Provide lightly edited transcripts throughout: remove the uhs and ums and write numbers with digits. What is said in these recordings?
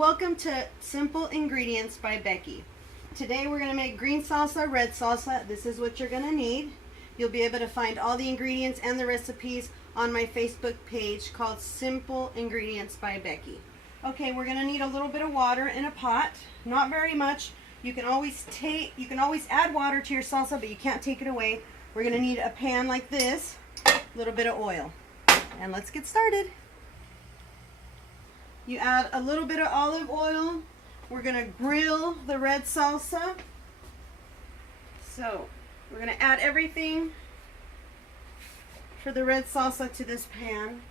Welcome to Simple Ingredients by Becky. Today we're going to make green salsa, red salsa. This is what you're going to need. You'll be able to find all the ingredients and the recipes on my Facebook page called Simple Ingredients by Becky. Okay, we're going to need a little bit of water in a pot. Not very much. You can always add water to your salsa, but you can't take it away. We're going to need a pan like this, a little bit of oil. And let's get started. You add a little bit of olive oil. We're going to grill the red salsa. So we're going to add everything for the red salsa to this pan.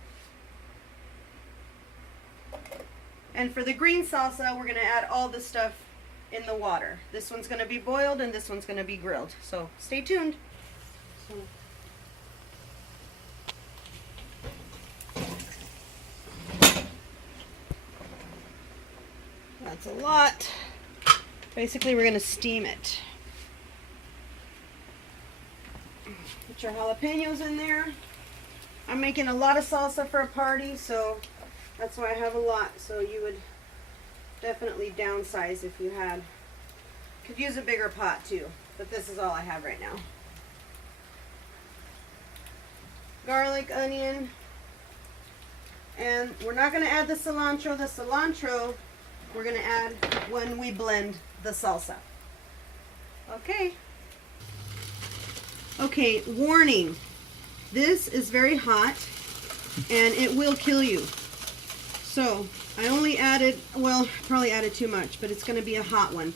And for the green salsa, we're going to add all the stuff in the water. This one's going to be boiled and this one's going to be grilled. So stay tuned. That's a lot. Basically, we're going to steam it. Put your jalapenos in there. I'm making a lot of salsa for a party, so that's why I have a lot. So you would definitely downsize if you had. Could use a bigger pot too, but this is all I have right now. Garlic, onion, and we're not going to add the cilantro. The cilantro we're going to add when we blend the salsa. Okay, warning. This is very hot and it will kill you. So I only added, well, probably added too much, but it's going to be a hot one.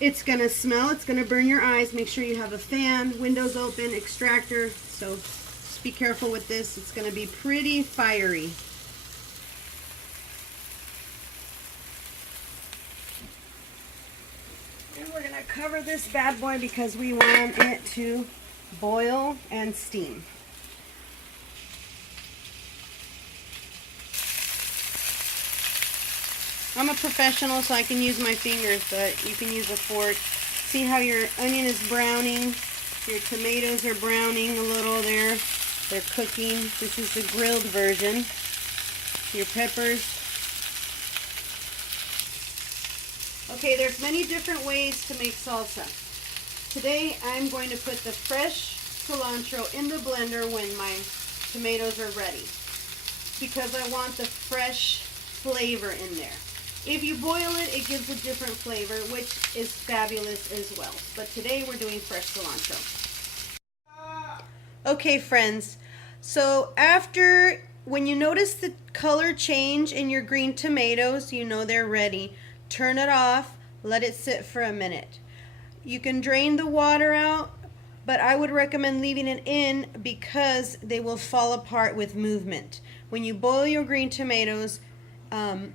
It's going to smell, it's going to burn your eyes. Make sure you have a fan, windows open, extractor. So just be careful with this. It's going to be pretty fiery. We're going to cover this bad boy because we want it to boil and steam. I'm a professional, so I can use my fingers, but you can use a fork. See how your onion is browning? Your tomatoes are browning a little there. They're cooking. This is the grilled version. Your peppers. Okay, there's many different ways to make salsa. Today I'm going to put the fresh cilantro in the blender when my tomatoes are ready, because I want the fresh flavor in there. If you boil it, it gives a different flavor, which is fabulous as well. But today we're doing fresh cilantro. Okay, friends, so when you notice the color change in your green tomatoes, you know they're ready. Turn it off, let it sit for a minute. You can drain the water out, but I would recommend leaving it in because they will fall apart with movement. When you boil your green tomatoes,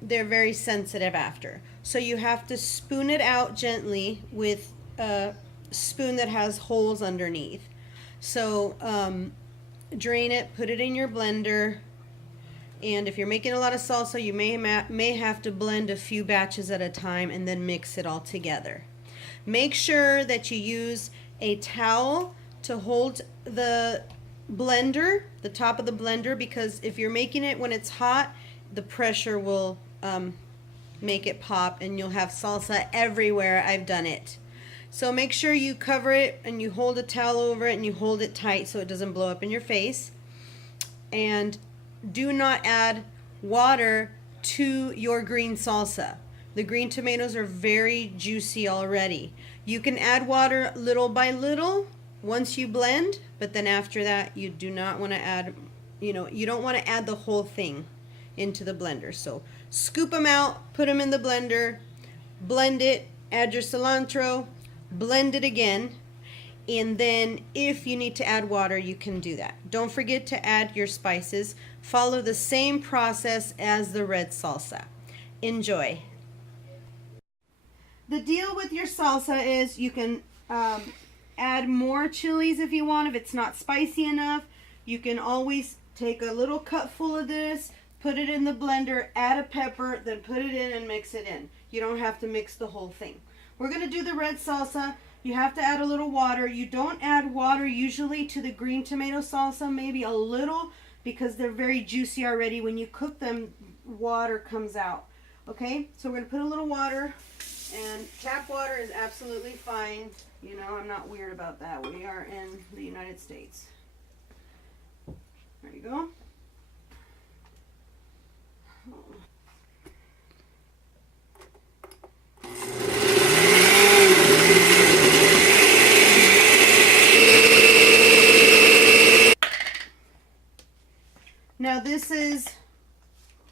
they're very sensitive after. So you have to spoon it out gently with a spoon that has holes underneath. So drain it, put it in your blender. And if you're making a lot of salsa, you may have to blend a few batches at a time and then mix it all together. Make sure that you use a towel to hold the blender, the top of the blender, because if you're making it when it's hot, the pressure will make it pop and you'll have salsa everywhere. I've done it. So make sure you cover it and you hold a towel over it and you hold it tight so it doesn't blow up in your face. And do not add water to your green salsa. The green tomatoes are very juicy already. You can add water little by little once you blend, but then after that you do not want to add, you don't want to add the whole thing into the blender. So scoop them out, put them in the blender, blend it, add your cilantro, blend it again. And then if you need to add water, you can do that. Don't forget to add your spices. Follow the same process as the red salsa. Enjoy. The deal with your salsa is you can add more chilies if you want. If it's not spicy enough, you can always take a little cupful of this, put it in the blender, add a pepper, then put it in and mix it in. You don't have to mix the whole thing. We're going to do the red salsa. You have to add a little water. You don't add water usually to the green tomato salsa, maybe a little, because they're very juicy already. When you cook them, water comes out. Okay, so we're gonna put a little water, and tap water is absolutely fine. You know, I'm not weird about that. We are in the United States. There you go. Now this is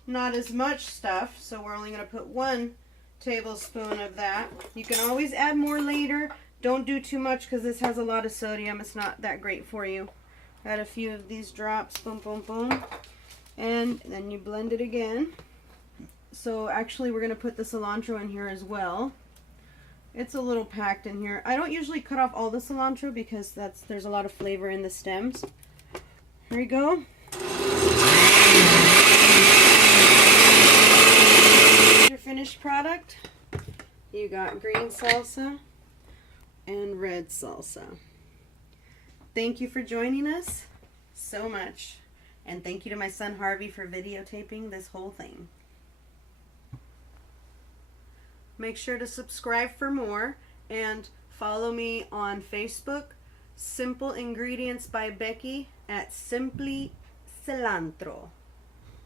not as much stuff, so we're only going to put 1 tablespoon of that. You can always add more later. Don't do too much because this has a lot of sodium. It's not that great for you. Add a few of these drops, boom, boom, boom. And then you blend it again. So actually we're going to put the cilantro in here as well. It's a little packed in here. I don't usually cut off all the cilantro because there's a lot of flavor in the stems. Here we go. Your finished product. You got green salsa and red salsa. Thank you for joining us so much. And thank you to my son Harvey for videotaping this whole thing. Make sure to subscribe for more and follow me on Facebook, Simple Ingredients by Becky at Simply Cilantro.